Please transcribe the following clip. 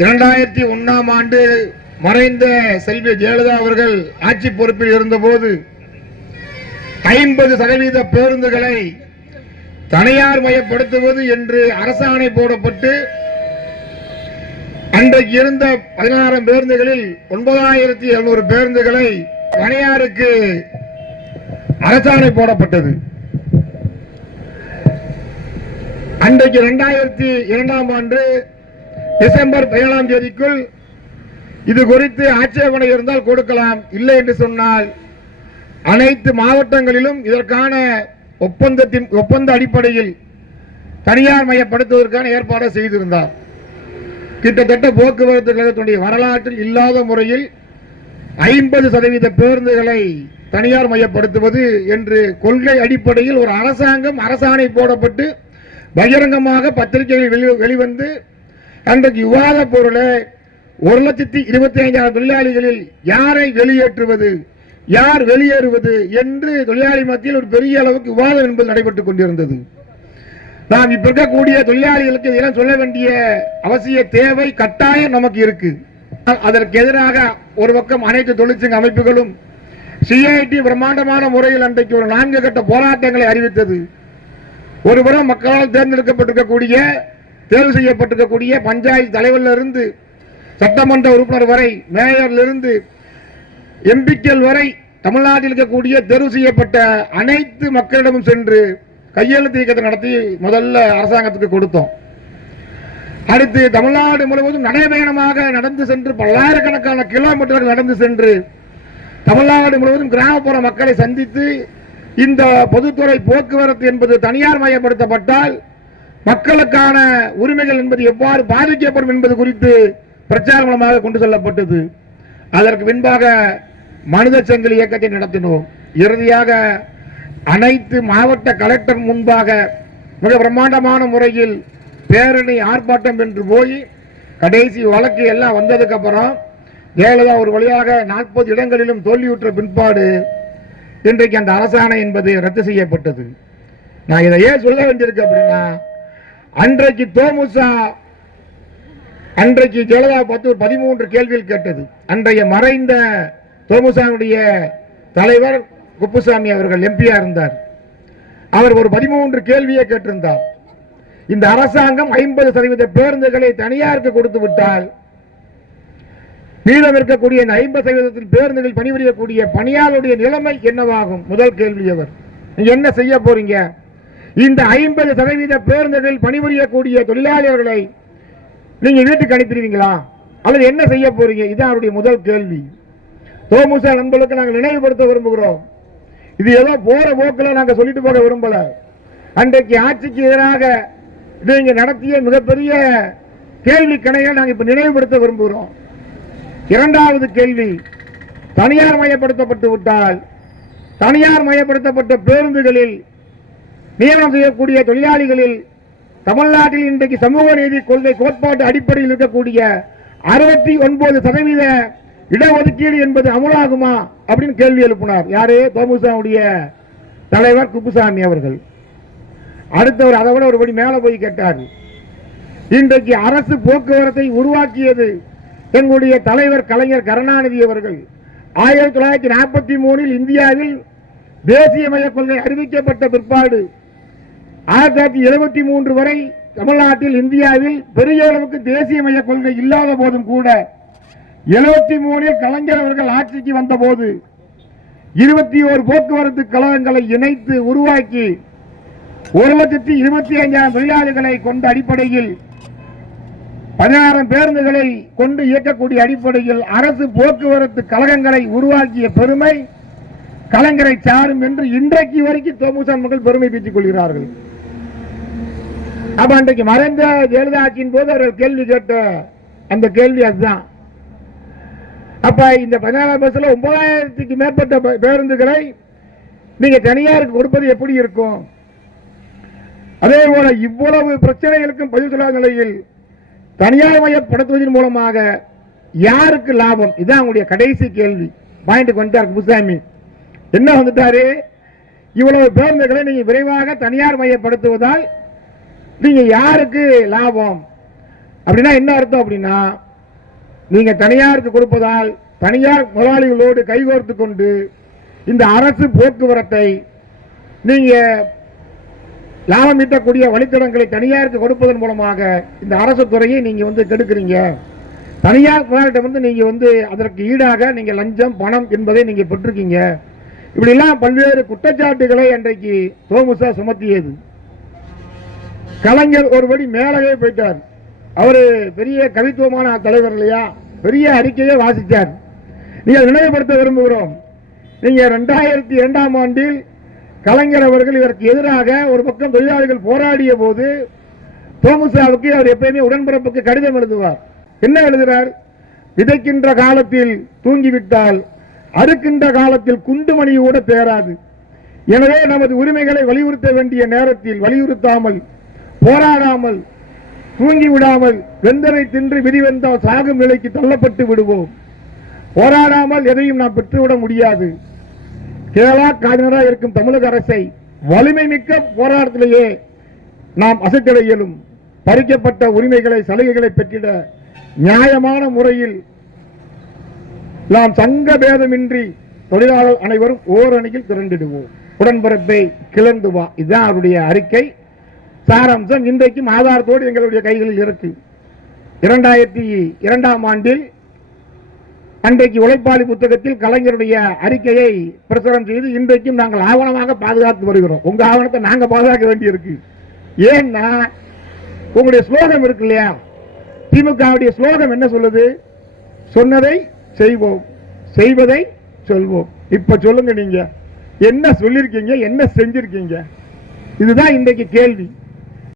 2001ஆம் ஆண்டு மறைந்த செல்வி ஜெயலலிதா அவர்கள் ஆட்சி பொறுப்பில் இருந்தபோது 50% பேருந்துகளை தனியார் மயப்படுத்துவது என்று அரசாணை போடப்பட்டு அன்றைக்கு இருந்த 16 பேருந்துகளில் 9700 பேருந்துகளை தனியாருக்கு அரசாணை போடப்பட்டது. அன்றைக்கு 2002ஆம் ஆண்டு டிசம்பர் 17ஆம் தேதிக்குள் இது குறித்து ஆட்சேபனை இருந்தால் கொடுக்கலாம், இல்லை என்று சொன்னால் அனைத்து மாவட்டங்களிலும் இதற்கான ஒப்பந்த அடிப்படையில் தனியார் மயப்படுத்துவதற்கான ஏற்பாடு செய்திருந்தார். கிட்டத்தட்ட போக்குவரத்து கழகத்துடைய வரலாற்றில் இல்லாத முறையில் 50% பேருந்துகளை தனியார் மயப்படுத்துவது என்று கொள்கை அடிப்படையில் ஒரு அரசாணை போடப்பட்டு பகிரங்கமாக பத்திரிகைகளில் வெளிவந்து அன்றைக்கு விவாத பொருளை 1,25,000 தொழிலாளிகளில் யாரை வெளியேற்றுவது, யார் வெளியேறுவது என்று தொழிலாளி மத்தியில் ஒரு பெரிய அளவுக்கு விவாதம் என்பது நடைபெற்றுக் கொண்டிருந்தது. நாம் இப்ப இருக்கக்கூடிய தொழிலாளிகளுக்கு இதெல்லாம் சொல்ல வேண்டிய அவசிய தேவை கட்டாயம் நமக்கு இருக்கு. அதற்கு எதிராக ஒரு பக்கம் அனைத்து தொழிற்சங்க அமைப்புகளும் சிஐடி பிரம்மாண்டமான முறையில் அன்றைக்கு ஒரு 4 கட்ட போராட்டங்களை அறிவித்தது. ஒருபுறம் மக்களால் தேர்ந்தெடுக்கப்பட்டிருக்கக்கூடிய தேர்வு செய்யப்பட்டிருக்கக்கூடிய பஞ்சாயத்து தலைவரில் இருந்து சட்டமன்ற உறுப்பினர் வரை, மேயர்ல இருந்து எம்பிக்கள் வரை தமிழ்நாட்டில் இருக்கக்கூடிய தேர்வு செய்யப்பட்ட அனைத்து மக்களிடமும் சென்று கையெழுத்து இயக்கத்தை நடத்தி முதல்ல அரசாங்கத்துக்கு கொடுத்தோம். அடுத்து தமிழ்நாடு முழுவதும் நடைபயணமாக நடந்து சென்று பல்லாயிரக்கணக்கான கிலோமீட்டர்கள் நடந்து சென்று தமிழ்நாடு முழுவதும் கிராமப்புற மக்களை சந்தித்து இந்த பொதுத்துறை போக்குவரத்து என்பது தனியார் மயப்படுத்தப்பட்டால் மக்களுக்கான உரிமைகள் என்பது எவ்வாறு பாதிக்கப்படும் என்பது குறித்து பிரச்சாரம் மூலமாக கொண்டு செல்லப்பட்டது. அதற்கு பின்பாக மனித சங்கிலி இயக்கத்தை நடத்தினோம். இறுதியாக அனைத்து மாவட்ட கலெக்டர் முன்பாக மிக பிரம்மாண்டமான முறையில் பேரணி ஆர்ப்பாட்டம் என்று போய் கடைசி வழக்கு எல்லாம் வந்ததுக்கு அப்புறம் ஜெயலலிதா ஒரு வழியாக 40 இடங்களிலும் தோல்வியுற்ற பின்பாடு இன்றைக்கு அந்த அரசாணை என்பது ரத்து செய்யப்பட்டது. நான் இதை ஏன் சொல்ல வேண்டியிருக்கு அப்படின்னா, அன்றைக்கு தோமுசா அன்றைக்கு ஜெயலலிதா பார்த்து ஒரு 13 கேள்விகள் கேட்டது. அன்றைய மறைந்த தோமுசாவுடைய தலைவர் குப்புசாமி அவர்கள் எம்பியா இருந்தார். அவர் ஒரு 13 கேள்வியை கேட்டிருந்தார். இந்த அரசாங்கம் 50% பேருந்துகளை தனியாருக்கு கொடுத்து விட்டால் மீதம் இருக்கக்கூடிய 50% பேருந்துகள் பணிபுரியக்கூடிய பணியாளருடைய நிலைமை என்னவாகும்? முதல் கேள்வி அவர். நீங்க என்ன செய்ய போறீங்க? இந்த 50% பேருந்துகள் பணிபுரியக்கூடிய தொழிலாளர்களை நீங்க வீட்டுக்கு அனுப்பிடுவீங்களா அல்லது என்ன செய்ய போறீங்க? இதுதான் அவருடைய முதல் கேள்வி. தோமுசா நண்பர்களுக்கு நாங்கள் நினைவுபடுத்த விரும்புகிறோம். இது ஏதோ போற போக்கில் நாங்கள் சொல்லிட்டு போக விரும்பல. அன்றைக்கு ஆட்சிக்கு எதிராக நீங்க நடத்திய மிகப்பெரிய கேள்வி கணைகளை நாங்கள் இப்ப நினைவுபடுத்த விரும்புகிறோம். இரண்டாவது கேள்வி, தனியார் மயப்படுத்தப்பட்டு விட்டால் தனியார் மயப்படுத்தப்பட்ட பேருந்துகளில் நியமனம் செய்யக்கூடிய தொழிலாளிகளில் தமிழ்நாட்டில் இன்றைக்கு சமூக நீதி கொள்கை கோட்பாட்டு அடிப்படையில் இருக்கக்கூடிய 69% இடஒதுக்கீடு என்பது அமலாகுமா அப்படின்னு கேள்வி எழுப்பினார். யாரு? தோமுசாவுடைய தலைவர் குப்புசாமி அவர்கள். அடுத்தவர் அதை விட ஒருபடி மேல போய் கேட்டார். இன்றைக்கு அரசு போக்குவரத்தை உருவாக்கியது எங்களுடைய தலைவர் கலைஞர் கருணாநிதி அவர்கள். 1943 இந்தியாவில் தேசியமய கொள்கை அறிவிக்கப்பட்ட பிற்பாடு 1973 வரை தமிழ்நாட்டில் இந்தியாவில் பெரிய அளவுக்கு தேசியமய கொள்கை இல்லாத போதும் கூட 73 கலைஞர் அவர்கள் ஆட்சிக்கு வந்த போது 21 போக்குவரத்து கழகங்களை இணைத்து உருவாக்கி 1,25,000 தொழிலாளிகளை கொண்ட அடிப்படையில் 16 பேருந்துகளை கொண்டு இயக்கக்கூடிய அடிப்படையில் அரசு போக்குவரத்து கழகங்களை உருவாக்கிய பெருமை கலைஞரை சாரும் என்று இன்றைக்கு வரைக்கும் தோமுசா மக்கள் பெருமை பேசிக் கொள்கிறார்கள். அப்ப அன்றைக்கு மறைந்த ஜெயலலிதா ஆட்சியின் போது அவர்கள் கேள்வி கேட்ட அந்த கேள்வி அதுதான். அப்ப இந்த 14 பஸ்ல 9,000க்கு மேற்பட்ட பேருந்துகளை நீங்க தனியாருக்கு கொடுப்பது எப்படி இருக்கும்? அதே போல இவ்வளவு பிரச்சனைகளுக்கும் பதில் சொல்லாத நிலையில் தனியார் மயப்படுத்துவதன் மூலமாக யாருக்கு லாபம்? இதுதான் அவங்களுடைய கடைசி கேள்வி. பாயிண்ட் வந்துட்டார் குப்புசாமி. என்ன வந்துட்டாரு? இவ்வளவு பேருந்துகளை நீங்க விரைவாக தனியார் மயப்படுத்துவதால் நீங்க யாருக்கு லாபம் அப்படின்னா என்ன அர்த்தம் அப்படின்னா, நீங்க தனியாருக்கு கொடுப்பதால் தனியார் முதலாளிகளோடு கைகோர்த்து கொண்டு இந்த அரசு போக்குவரத்தை நீங்க லாபம் ஈட்டக்கூடிய வழித்தடங்களை தனியாருக்கு கொடுப்பதன் மூலமாக இந்த அரசு துறையை நீங்க கெடுக்கிறீங்க. தனியார் முதலாளியிடம் நீங்க அதற்கு ஈடாக நீங்க லஞ்சம் பணம் என்பதை நீங்க பெற்றிருக்கீங்க. இப்படி எல்லாம் பல்வேறு குற்றச்சாட்டுகளை அன்றைக்கு தோமுசா சுமத்தியது. கலைஞர் ஒருபடி மேலவே போயிட்டார். அவரு பெரிய கவித்துவமான தலைவர் இல்லையா, பெரிய அறிக்கையை வாசித்தார். நீங்கள் நினைவுபடுத்த விரும்புகிறோம். நீங்க 2002ஆம் ஆண்டில் கலைஞர் அவர்கள் இதற்கு எதிராக ஒரு பக்கம் தொழிலாளிகள் போராடிய போது தோமுசாவுக்கு அவர் எப்பயுமே உடன்பிறப்புக்கு கடிதம் எழுதுவார். என்ன எழுதுகிறார்? விதைக்கின்ற காலத்தில் தூங்கிவிட்டால் அறுக்கின்ற காலத்தில் குண்டுமணி கூட தேராது. எனவே நமது உரிமைகளை வலியுறுத்த வேண்டிய நேரத்தில் வலியுறுத்தாமல், போராடாமல், தூங்கி விடாமல் வெந்தரை தின்று விதி வந்தால் சாகும் நிலைக்கு தள்ளப்பட்டு விடுவோம். போராடாமல் எதையும் நாம் பெற்றுவிட முடியாது. கேரளா காதினராக இருக்கும் தமிழக அரசை வலிமை மிக்க போராட்டத்திலேயே நாம் அசைத்திட இயலும். பறிக்கப்பட்ட உரிமைகளை சலுகைகளை பெற்றிட நியாயமான முறையில் நாம் சங்க பேதமின்றி தொழிலாளர் அனைவரும் ஓரணியில் திரண்டிடுவோம். உடன்பிறப்பை கிளர்ந்து வா. இதுதான் அவருடைய அறிக்கை சாராம்சம். இன்றைக்கும் ஆதாரத்தோடு எங்களுடைய கைகளில் இருக்கு. 2002ஆம் ஆண்டில் அன்றைக்கு உழைப்பாளி புத்தகத்தில் கலைஞருடைய அறிக்கையை பிரசுரம் செய்து இன்றைக்கும் நாங்கள் ஆவணமாக பாதுகாத்து வருகிறோம். உங்க ஆவணத்தை நாங்க பாதுகாக்க வேண்டியிருக்கு. ஏன்னா உங்களுடைய ஸ்லோகம் இருக்கு இல்லையா, திமுகவுடைய ஸ்லோகம் என்ன சொல்லுது? சொன்னதை செய்வோம், செய்வதை சொல்வோம். இப்ப சொல்லுங்க, நீங்க என்ன சொல்லிருக்கீங்க, என்ன செஞ்சிருக்கீங்க? இதுதான் இன்றைக்கு கேள்வி.